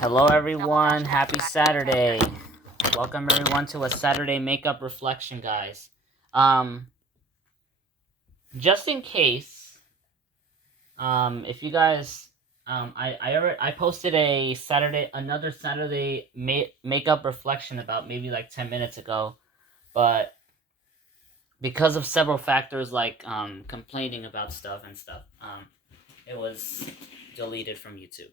Hello everyone, happy Saturday. Welcome everyone to a Saturday makeup reflection, guys. Just in case, if you guys, I posted another Saturday makeup reflection about maybe like 10 minutes ago, but because of several factors like complaining about stuff, it was deleted from YouTube.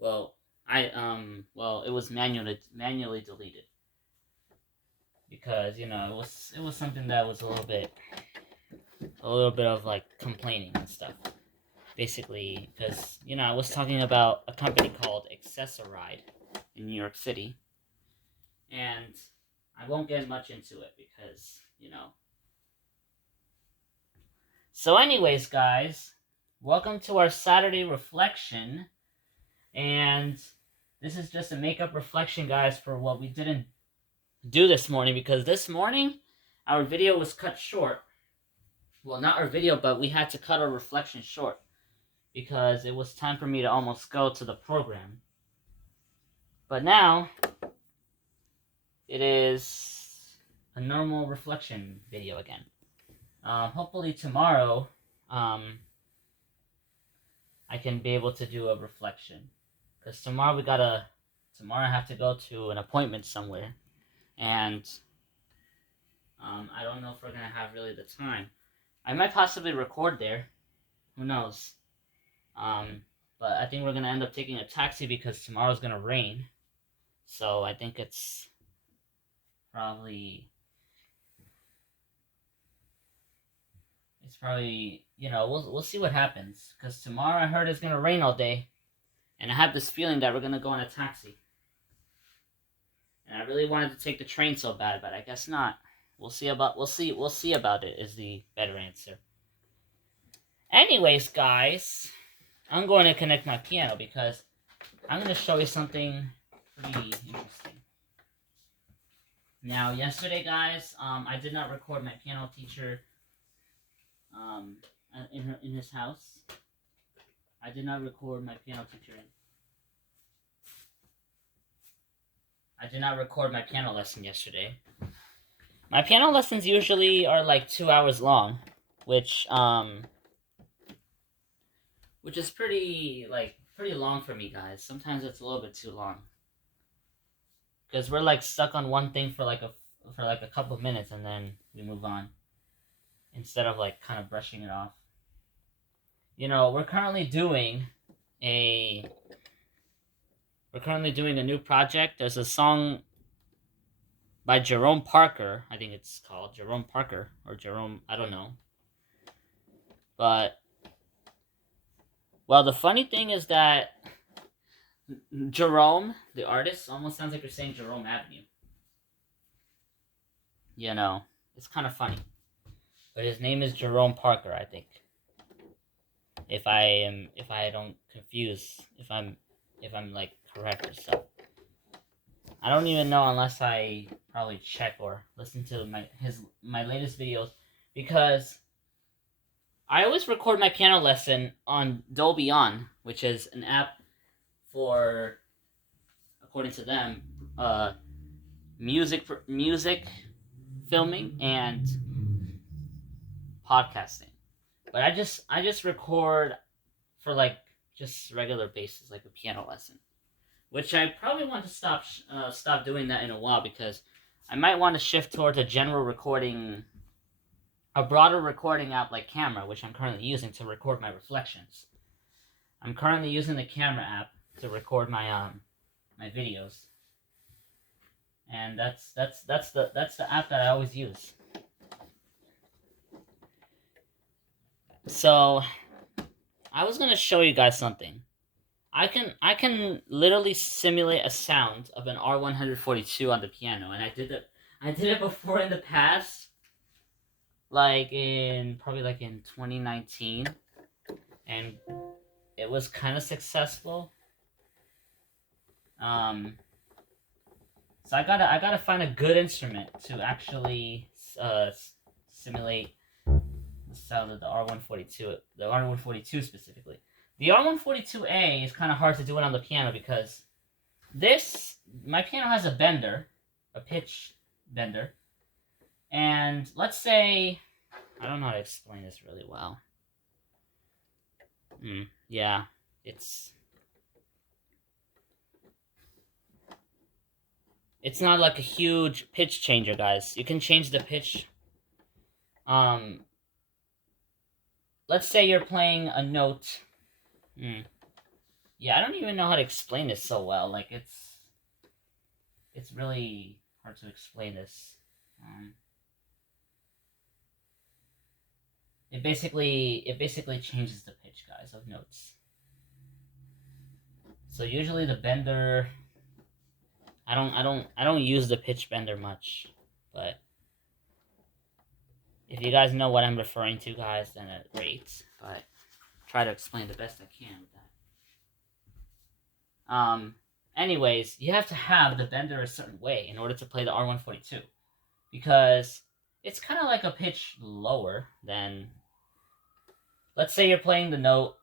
Well, it was manually deleted because it was something that was a little bit of like complaining and stuff. Basically, because I was talking about a company called Accessoride in New York City, and I won't get much into it because. So, anyways, guys, welcome to our Saturday reflection, and this is just a makeup reflection, guys, for what we didn't do this morning, because this morning our video was cut short. Well, not our video, but we had to cut our reflection short because it was time for me to almost go to the program. But now it is a normal reflection video again. Hopefully tomorrow I can be able to do a reflection, because tomorrow I have to go to an appointment somewhere, and I don't know if we're gonna have really the time. I might possibly record there. Who knows? But I think we're gonna end up taking a taxi because tomorrow's gonna rain. So I think it's probably we'll see what happens, because tomorrow I heard it's gonna rain all day, and I have this feeling that we're gonna go on a taxi. And I really wanted to take the train so bad, but I guess not. We'll see about it is the better answer. Anyways, guys, I'm going to connect my piano because I'm going to show you something pretty interesting. Now, yesterday, guys, I did not record my piano teacher in his house. I did not record my piano teacher. I did not record my piano lesson yesterday. My piano lessons usually are like 2 hours long, which is pretty long for me, guys. Sometimes it's a little bit too long, because we're like stuck on one thing for like a couple of minutes, and then we move on instead of like kind of brushing it off. We're currently doing a new project. There's a song by Jerome Parker. I think it's called Jerome Parker or Jerome. I don't know. But well, the funny thing is that Jerome, the artist, almost sounds like you're saying Jerome Avenue. It's kind of funny. But his name is Jerome Parker, I think. If I don't confuse, if I'm like correct or so. I don't even know unless I probably check or listen to my latest videos, because I always record my piano lesson on Dolby On, which is an app for, according to them, music filming and podcasting. But I just record for like just regular basis, like a piano lesson, which I probably want to stop doing that in a while, because I might want to shift towards a broader recording app like Camera, which I'm currently using to record my reflections. I'm currently using the Camera app to record my videos, and that's the app that I always use. So I was gonna show you guys something. I can literally simulate a sound of an R142 on the piano, and I did it before in the past, probably in 2019, and it was kind of successful. So I gotta find a good instrument to actually simulate the sound of the R142 specifically. The R142A is kind of hard to do it on the piano because my piano has a bender, a pitch bender, and let's say, I don't know how to explain this really well. Yeah, it's not like a huge pitch changer, guys. You can change the pitch. Let's say you're playing a note. Yeah, I don't even know how to explain this so well. Like, it's really hard to explain this. It basically changes the pitch, guys, of notes. So usually the bender, I don't use the pitch bender much, but if you guys know what I'm referring to, guys, then it's great. But try to explain the best I can with that. Anyways, you have to have the bender a certain way in order to play the R142, because it's kind of like a pitch lower than, let's say you're playing the note,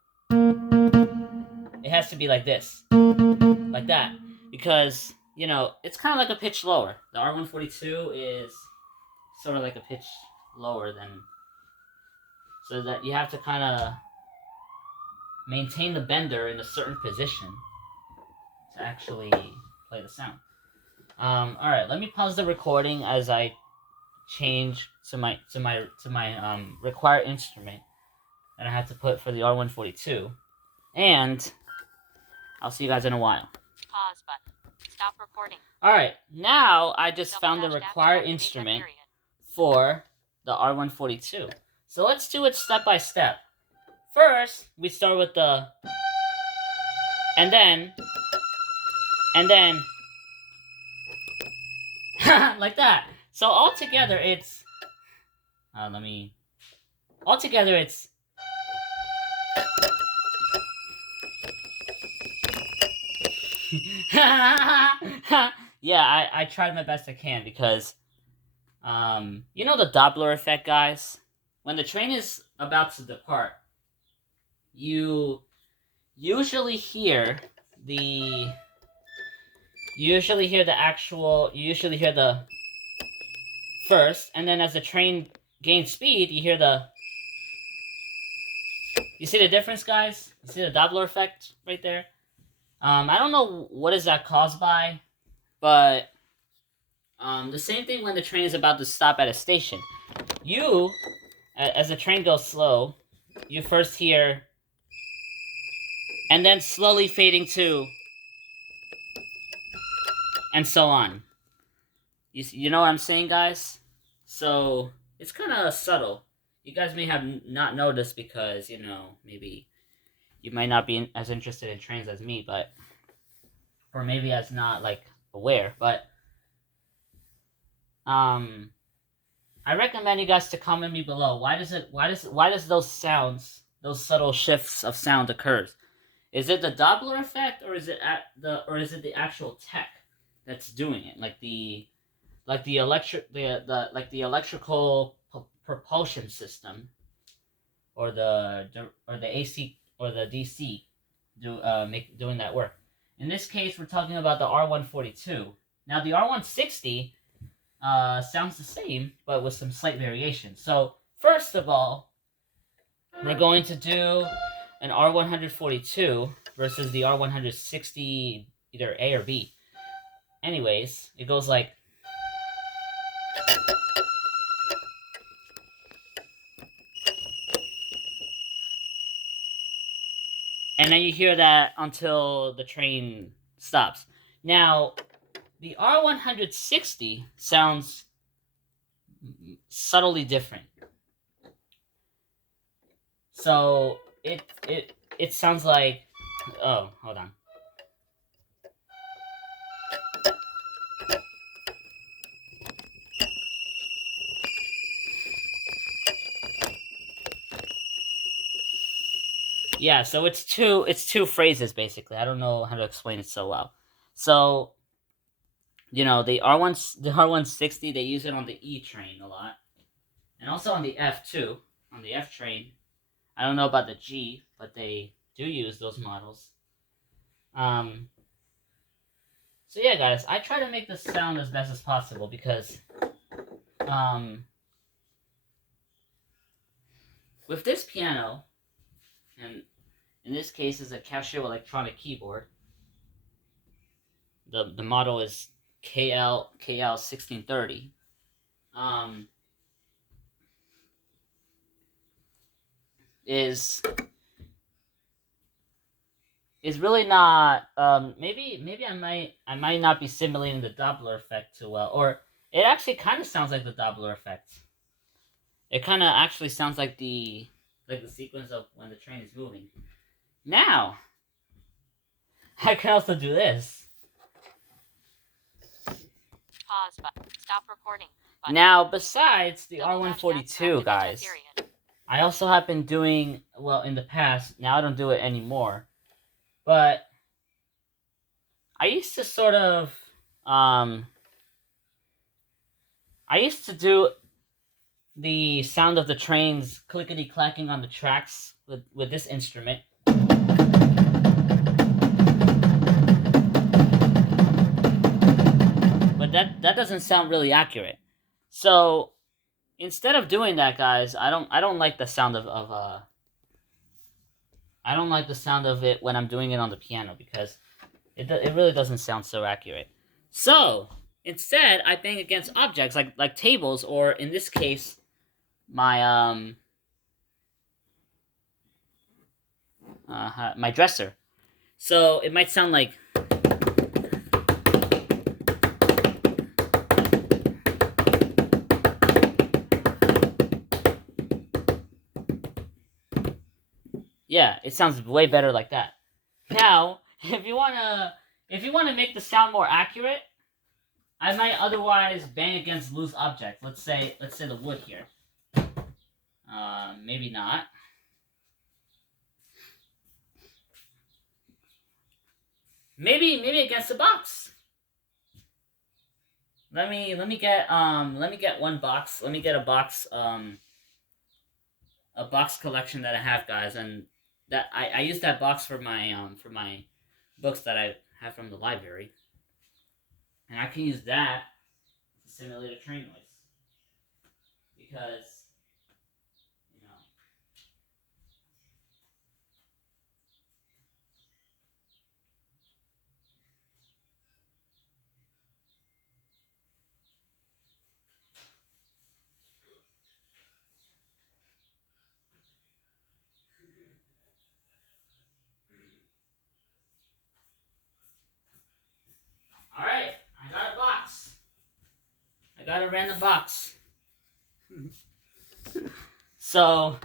it has to be like this, like that, because, you know, it's kind of like a pitch lower. The R142 is sort of like a pitch lower than, so that you have to kind of maintain the bender in a certain position to actually play the sound. Alright, let me pause the recording as I change to my required instrument that I have to put for the R142, and I'll see you guys in a while. Pause button. Stop recording. Alright, now I just found the required instrument for the R142. So let's do it step by step. First, we start with the, and then like that. So altogether it's, altogether it's, yeah, I tried my best I can, because, you know the Doppler effect, guys? When the train is about to depart, you usually hear the first, and then as the train gains speed, you hear the, you see the difference, guys? You see the Doppler effect right there? I don't know what is that caused by, but the same thing when the train is about to stop at a station. You, as the train goes slow, you first hear, and then slowly fading to, and so on. You know what I'm saying, guys? So it's kind of subtle. You guys may have not noticed because, you know, maybe you might not be as interested in trains as me, but, or maybe as not, like, aware, but I recommend you guys to comment me below. Why does those sounds, those subtle shifts of sound occurs? Is it the Doppler effect, or is it the actual tech that's doing it? Like the electrical propulsion system, or the AC or the DC doing that work. In this case, we're talking about the R142. Now the R160 sounds the same, but with some slight variation. So first of all, we're going to do an R142 versus the R160, either A or B. Anyways, it goes like, and then you hear that until the train stops. Now, the R160 sounds subtly different. So it sounds like, oh, hold on. Yeah, so it's two phrases basically. I don't know how to explain it so well. So, you know, the R160, they use it on the E train a lot, and also on the F too. On the F train, I don't know about the G, but they do use those models. So yeah, guys, I try to make this sound as best as possible because, with this piano, and in this case is a Casio electronic keyboard. The model is KL1630. Um, is really not maybe I might not be simulating the Doppler effect too well, or it actually kind of sounds like the Doppler effect. It kind of actually sounds like the sequence of when the train is moving. Now, I can also do this. Pause button. Stop recording button. Now, besides the Double dash R142, guys, period. I also have been doing, well, in the past, now I don't do it anymore, but I used to sort of, I used to do the sound of the trains clickety clacking on the tracks with this instrument. But that doesn't sound really accurate. So instead of doing that, guys, I don't like the sound of I don't like the sound of it when I'm doing it on the piano because it really doesn't sound so accurate. So instead, I bang against objects like tables, or in this case, my my dresser. So it might sound like. Yeah, it sounds way better like that. Now, if you wanna make the sound more accurate, I might otherwise bang against loose objects. Let's say the wood here. Maybe not. Maybe against the box. Let me get one box. Let me get a box collection that I have, guys, and that I use that box for my books that I have from the library, and I can use that to simulate a train noise because. Alright, I got a box. I got a random box. So,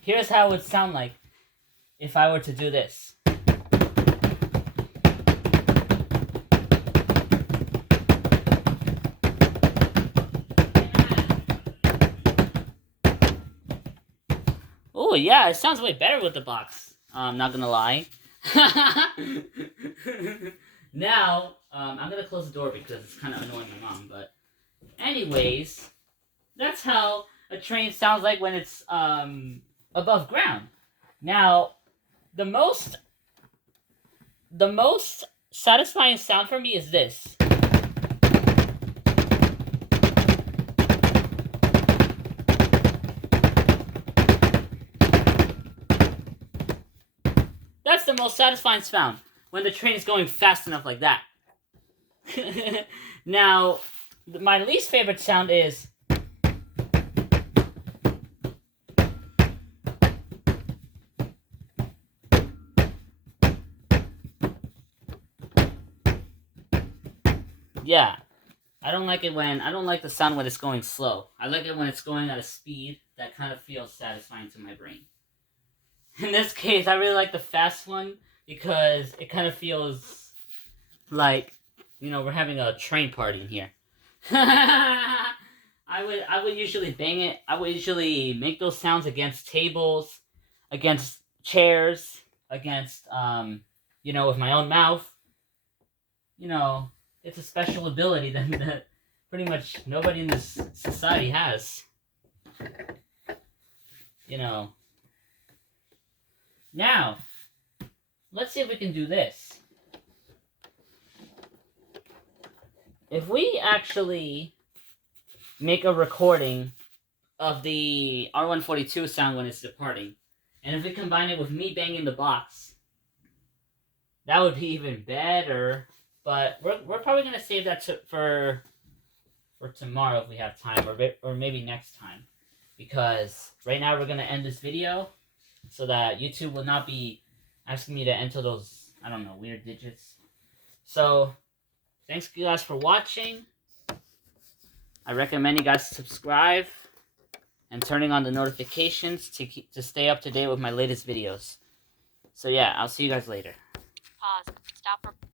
here's how it would sound like if I were to do this. Oh, yeah, it sounds way better with the box. I'm not gonna lie. Now, I'm gonna close the door because it's kind of annoying my mom, but anyways, that's how a train sounds like when it's above ground. Now, the most satisfying sound for me is this. That's the most satisfying sound, when the train is going fast enough like that. Now, my least favorite sound is. Yeah, I don't like the sound when it's going slow. I like it when it's going at a speed that kind of feels satisfying to my brain. In this case, I really like the fast one because it kind of feels like, we're having a train party in here. I would usually bang it. I would usually make those sounds against tables, against chairs, against with my own mouth. It's a special ability that pretty much nobody in this society has. Now, let's see if we can do this. if we actually make a recording of the R142 sound when it's departing, and if we combine it with me banging the box, that would be even better. But we're probably gonna save that for tomorrow if we have time, or maybe next time, because right now we're gonna end this video so that YouTube will not be asking me to enter those, I don't know, weird digits. So thanks you guys for watching. I recommend you guys subscribe and turning on the notifications to stay up to date with my latest videos. So yeah, I'll see you guys later. Pause. Stop.